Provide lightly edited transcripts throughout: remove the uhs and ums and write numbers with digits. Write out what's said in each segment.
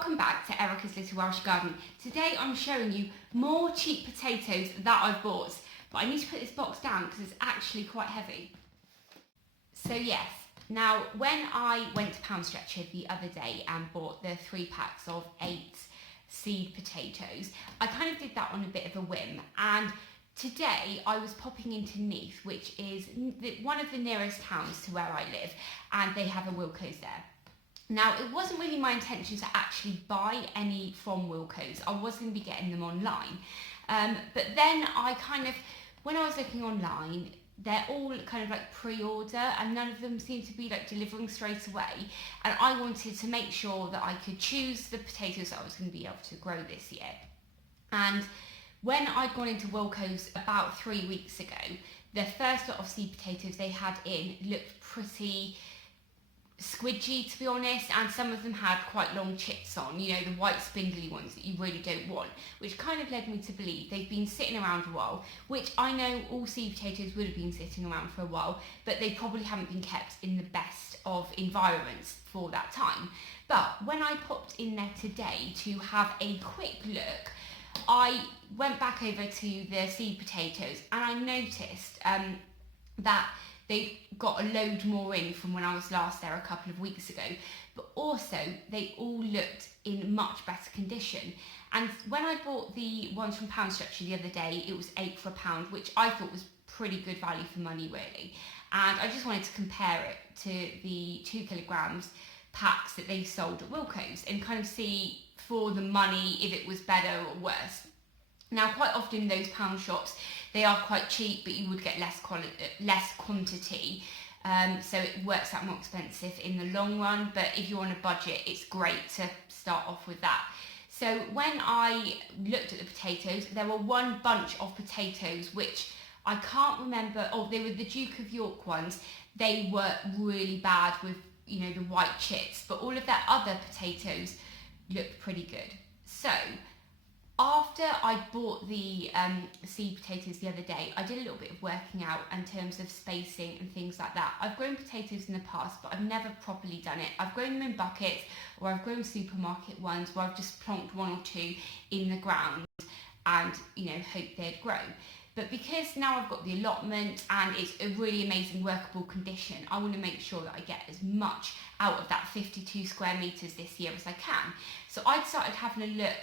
Welcome back to Erica's Little Welsh Garden. Today I'm showing you more cheap potatoes that I've bought, but I need to put this box down because it's actually quite heavy. So yes, now when I went to Pound Stretcher the other day and bought the 3 packs of 8 seed potatoes, I kind of did that on a bit of a whim, and today I was popping into Neath, which is one of the nearest towns to where I live, and they have a Wilko's there. Now, it wasn't really my intention to actually buy any from Wilko's. I was going to be getting them online. But then when I was looking online, they're all kind of like pre-order and none of them seem to be like delivering straight away. And I wanted to make sure that I could choose the potatoes that I was going to be able to grow this year. And when I'd gone into Wilko's about 3 weeks ago, the first lot of seed potatoes they had in looked pretty squidgy, to be honest, and some of them had quite long chips on, you know, the white spindly ones that you really don't want, which kind of led me to believe they've been sitting around a while, which I know all seed potatoes would have been sitting around for a while, but they probably haven't been kept in the best of environments for that time. But when I popped in there today to have a quick look, I went back over to the seed potatoes and I noticed that they got a load more in from when I was last there a couple of weeks ago, but also they all looked in much better condition. And when I bought the ones from Pound Stretcher the other day, it was 8 for £1, which I thought was pretty good value for money really. And I just wanted to compare it to the 2 kilograms packs that they sold at Wilko's and kind of see for the money if it was better or worse. Now, quite often those pound shops, they are quite cheap, but you would get less quantity, so it works out more expensive in the long run. But if you're on a budget, it's great to start off with that. So when I looked at the potatoes, there were one bunch of potatoes which I can't remember. Oh, they were the Duke of York ones. They were really bad with, you know, the white chips, but all of their other potatoes looked pretty good. So after I bought the seed potatoes the other day, I did a little bit of working out in terms of spacing and things like that. I've grown potatoes in the past, but I've never properly done it. I've grown them in buckets, or I've grown supermarket ones where I've just plonked 1 or 2 in the ground and, you know, hoped they'd grow. But because now I've got the allotment and it's a really amazing workable condition, I want to make sure that I get as much out of that 52 square metres this year as I can. So I started having a look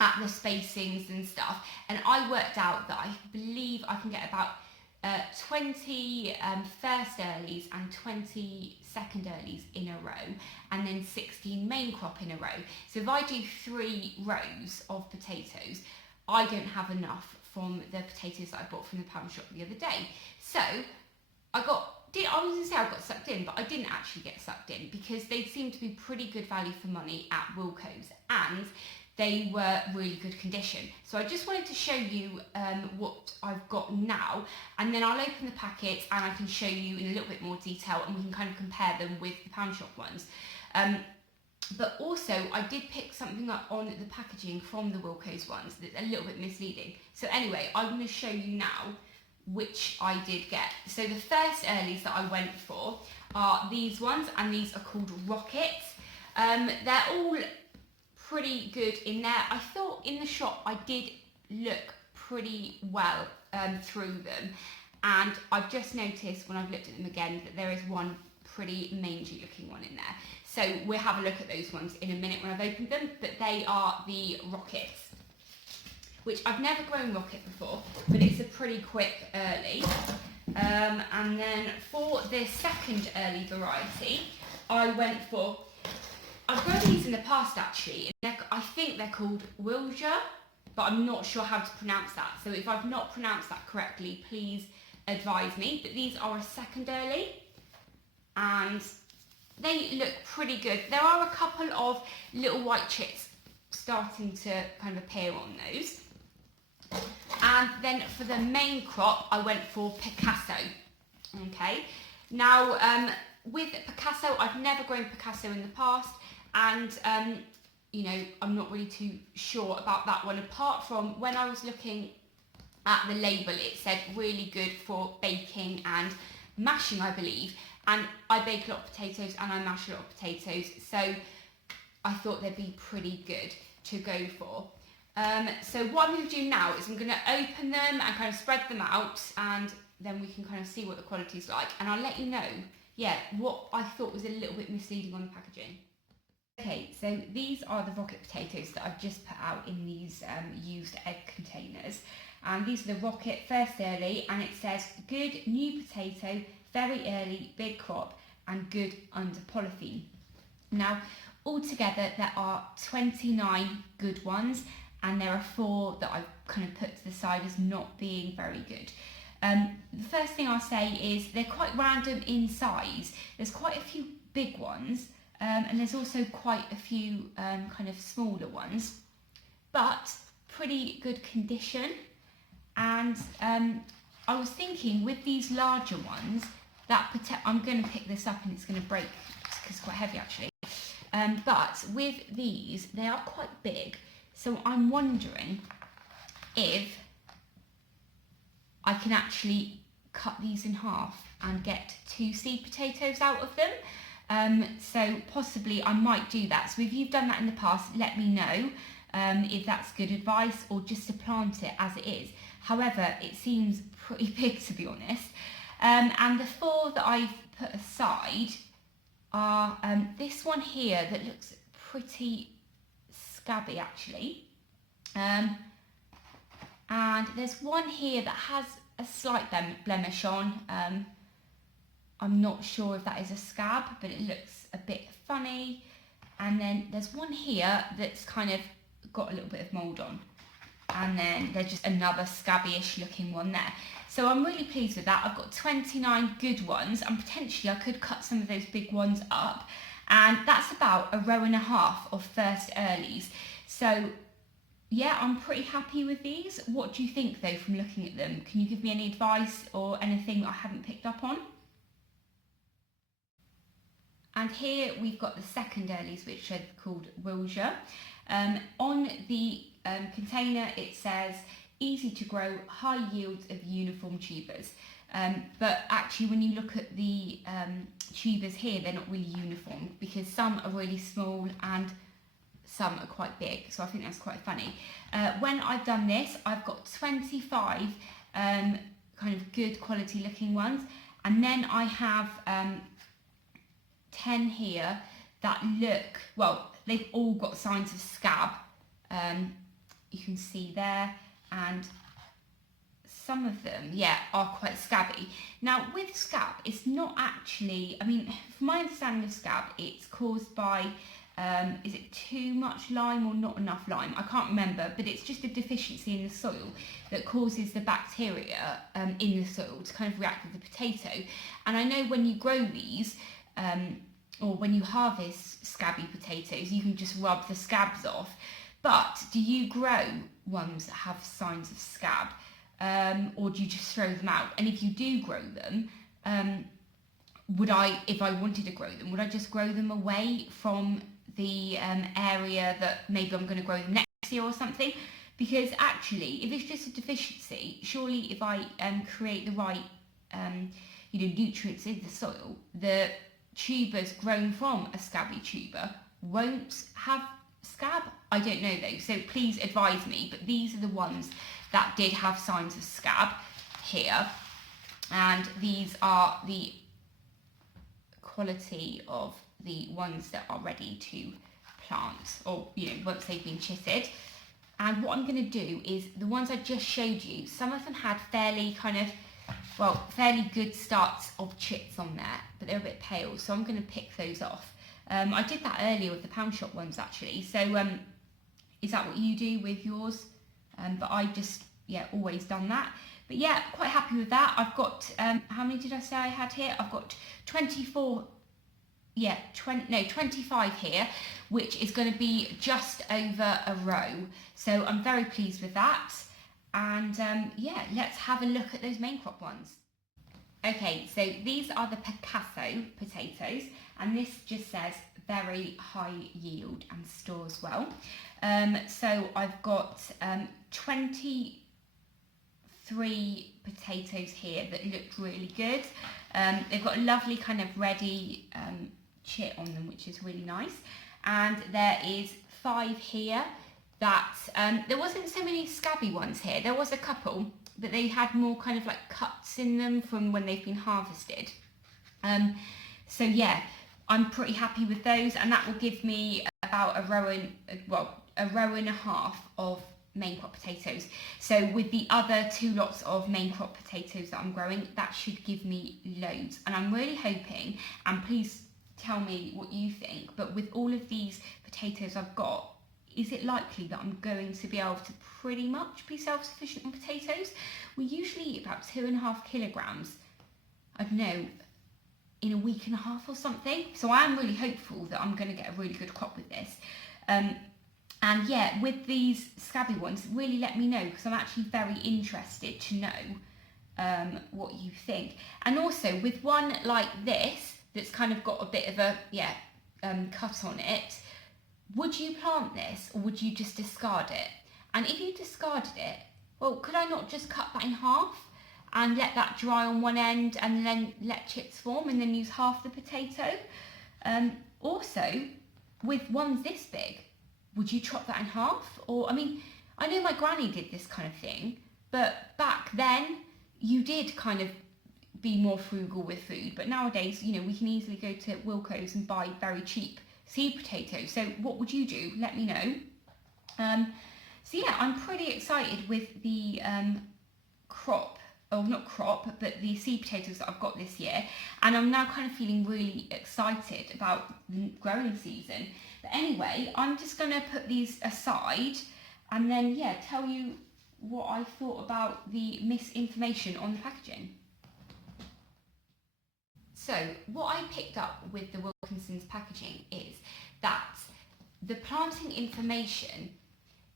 at the spacings and stuff, and I worked out that I believe I can get about 20 first earlies and 20 second earlies in a row, and then 16 main crop in a row. So if I do 3 rows of potatoes, I don't have enough from the potatoes that I bought from the pound shop the other day. So I was going to say I got sucked in, but I didn't actually get sucked in because they seemed to be pretty good value for money at Wilko's, and they were really good condition. So I just wanted to show you what I've got now, and then I'll open the packets and I can show you in a little bit more detail, and we can kind of compare them with the pound shop ones. But also I did pick something up on the packaging from the Wilko's ones that's a little bit misleading. So anyway, I'm going to show you now which I did get. So the first earlies that I went for are these ones, and these are called Rockets. They're all pretty good in there. I thought in the shop I did look pretty well through them, and I've just noticed when I've looked at them again that there is one pretty mangy looking one in there. So we'll have a look at those ones in a minute when I've opened them, but they are the Rockets, which I've never grown Rocket before, but it's a pretty quick early. And then for the second early variety, I've grown these in the past actually, and I think they're called Wilja, but I'm not sure how to pronounce that. So if I've not pronounced that correctly, please advise me. But these are a second early, and they look pretty good. There are a couple of little white chips starting to kind of appear on those. And then for the main crop, I went for Picasso. Okay, now with Picasso, I've never grown Picasso in the past, and you know, I'm not really too sure about that one, apart from when I was looking at the label, it said really good for baking and mashing, I believe. And I bake a lot of potatoes and I mash a lot of potatoes, so I thought they'd be pretty good to go for. So what I'm going to do now is I'm going to open them and kind of spread them out, and then we can kind of see what the quality's like, and I'll let you know, yeah, what I thought was a little bit misleading on the packaging. Okay, so these are the rocket potatoes that I've just put out in these used egg containers, and these are the rocket first early, and it says good new potato, very early, big crop, and good under polythene. Now, altogether there are 29 good ones, and there are 4 that I've kind of put to the side as not being very good. The first thing I'll say is they're quite random in size. There's quite a few big ones, and there's also quite a few kind of smaller ones, but pretty good condition. And I was thinking with these larger ones, I'm going to pick this up and it's going to break because it's quite heavy actually. But with these, they are quite big, so I'm wondering if I can actually cut these in half and get 2 seed potatoes out of them. So possibly I might do that. So if you've done that in the past, let me know if that's good advice, or just to plant it as it is. However, it seems pretty big, to be honest. And the 4 that I've put aside are this one here that looks pretty scabby actually. And there's one here that has a slight blemish on. I'm not sure if that is a scab, but it looks a bit funny. And then there's one here that's kind of got a little bit of mould on. And then there's just another scabby-ish looking one there. So I'm really pleased with that. I've got 29 good ones, and potentially I could cut some of those big ones up. And that's about a row and a half of first earlies. So yeah, I'm pretty happy with these. What do you think though from looking at them? Can you give me any advice or anything that I haven't picked up on? And here we've got the second earlies, which are called Wilja. On the container it says easy to grow, high yields of uniform tubers. But actually when you look at the tubers here, they're not really uniform, because some are really small and some are quite big, so I think that's quite funny. When I've done this, I've got 25 kind of good quality looking ones, and then I have 10 here that look, well, they've all got signs of scab. You can see there, and some of them, yeah, are quite scabby. Now with scab, it's not actually, I mean, from my understanding of scab, it's caused by is it too much lime or not enough lime? I can't remember, but it's just a deficiency in the soil that causes the bacteria in the soil to kind of react with the potato. And I know when you grow these, or when you harvest scabby potatoes, you can just rub the scabs off. But do you grow ones that have signs of scab, or do you just throw them out? And if you do grow them, if I wanted to grow them, would I just grow them away from the area that maybe I'm going to grow them next year or something? Because actually, if it's just a deficiency, surely if I create the right nutrients in the soil, the tubers grown from a scabby tuber won't have scab. I don't know though, so please advise me. But these are the ones that did have signs of scab here, and these are the quality of the ones that are ready to plant, or once they've been chitted. And what I'm going to do is the ones I just showed you, some of them had fairly good starts of chits on there, but they're a bit pale, so I'm going to pick those off. I did that earlier with the pound shop ones actually, so is that what you do with yours? But I just always done that. But yeah, quite happy with that. I've got how many did I say I had here? I've got 25 here, which is going to be just over a row, so I'm very pleased with that. And let's have a look at those main crop ones. Okay, so these are the Picasso potatoes, and this just says very high yield and stores well. So I've got 23 potatoes here that looked really good. They've got a lovely kind of ready chit on them, which is really nice. and there is 5 here that, there wasn't so many scabby ones here. There was a couple, but they had more kind of like cuts in them from when they've been harvested. So yeah, I'm pretty happy with those, and that will give me about a row and a half of main crop potatoes. So with the other 2 lots of main crop potatoes that I'm growing, that should give me loads. And I'm really hoping, and please tell me what you think, but with all of these potatoes I've got, is it likely that I'm going to be able to pretty much be self-sufficient on potatoes? We usually eat about 2.5 kilograms, I don't know, in a week and a half or something. So I am really hopeful that I'm going to get a really good crop with this. And yeah, with these scabby ones, really let me know, because I'm actually very interested to know what you think. And also with one like this, that's kind of got a bit of a, cut on it, would you plant this or would you just discard it? And if you discarded it, well, could I not just cut that in half and let that dry on one end and then let chips form and then use half the potato? Also, with ones this big, would you chop that in half? Or, I mean, I know my granny did this kind of thing, but back then you did kind of be more frugal with food. But nowadays, you know, we can easily go to Wilko's and buy very cheap seed potatoes. So what would you do? Let me know. So yeah, I'm pretty excited with the but the seed potatoes that I've got this year, and I'm now kind of feeling really excited about the growing season. But anyway, I'm just going to put these aside and then tell you what I thought about the misinformation on the packaging. So what I picked up with the Wilkinson's packaging is that the planting information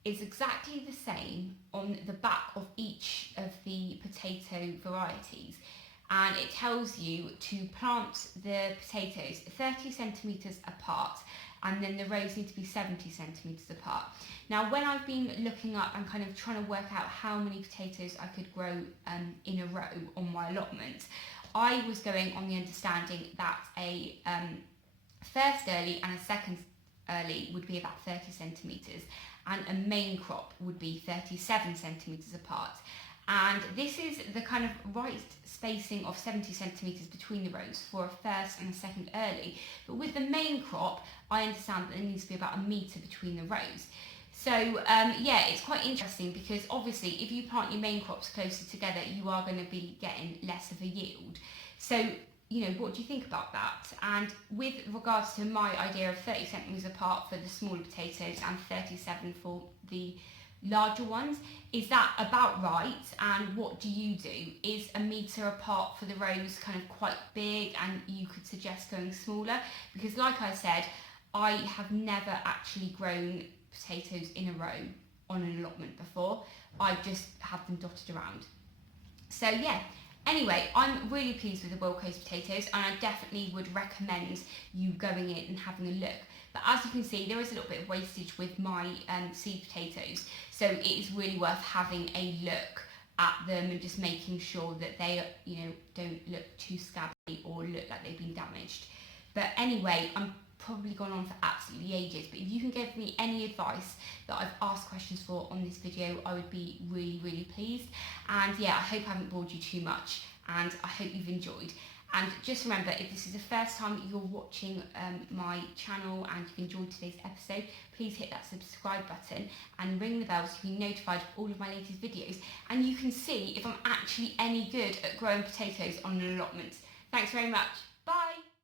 is exactly the same on the back of each of the potato varieties, and it tells you to plant the potatoes 30 centimetres apart, and then the rows need to be 70 centimetres apart. Now, when I've been looking up and kind of trying to work out how many potatoes I could grow in a row on my allotment, I was going on the understanding that a first early and a second early would be about 30 centimetres, and a main crop would be 37 centimetres apart. And this is the kind of right spacing of 70 centimetres between the rows for a first and a second early. But with the main crop, I understand that there needs to be about 1 metre between the rows. So it's quite interesting, because obviously if you plant your main crops closer together, you are going to be getting less of a yield. So, you know, what do you think about that? And with regards to my idea of 30 centimetres apart for the smaller potatoes and 37 for the larger ones, is that about right? And what do you do? Is 1 metre apart for the rows kind of quite big, and you could suggest going smaller? Because like I said, I have never actually grown potatoes in a row on an allotment before. I've just had them dotted around. So yeah, anyway, I'm really pleased with the Wilko's potatoes, and I definitely would recommend you going in and having a look. But as you can see, there is a little bit of wastage with my seed potatoes, so it is really worth having a look at them and just making sure that they, you know, don't look too scabby or look like they've been damaged. But anyway, I'm probably gone on for absolutely ages, but if you can give me any advice that I've asked questions for on this video, I would be really, really pleased. And yeah, I hope I haven't bored you too much, and I hope you've enjoyed. And just remember, if this is the first time that you're watching my channel and you've enjoyed today's episode, please hit that subscribe button and ring the bell so you can be notified of all of my latest videos, and you can see if I'm actually any good at growing potatoes on an allotment. Thanks very much.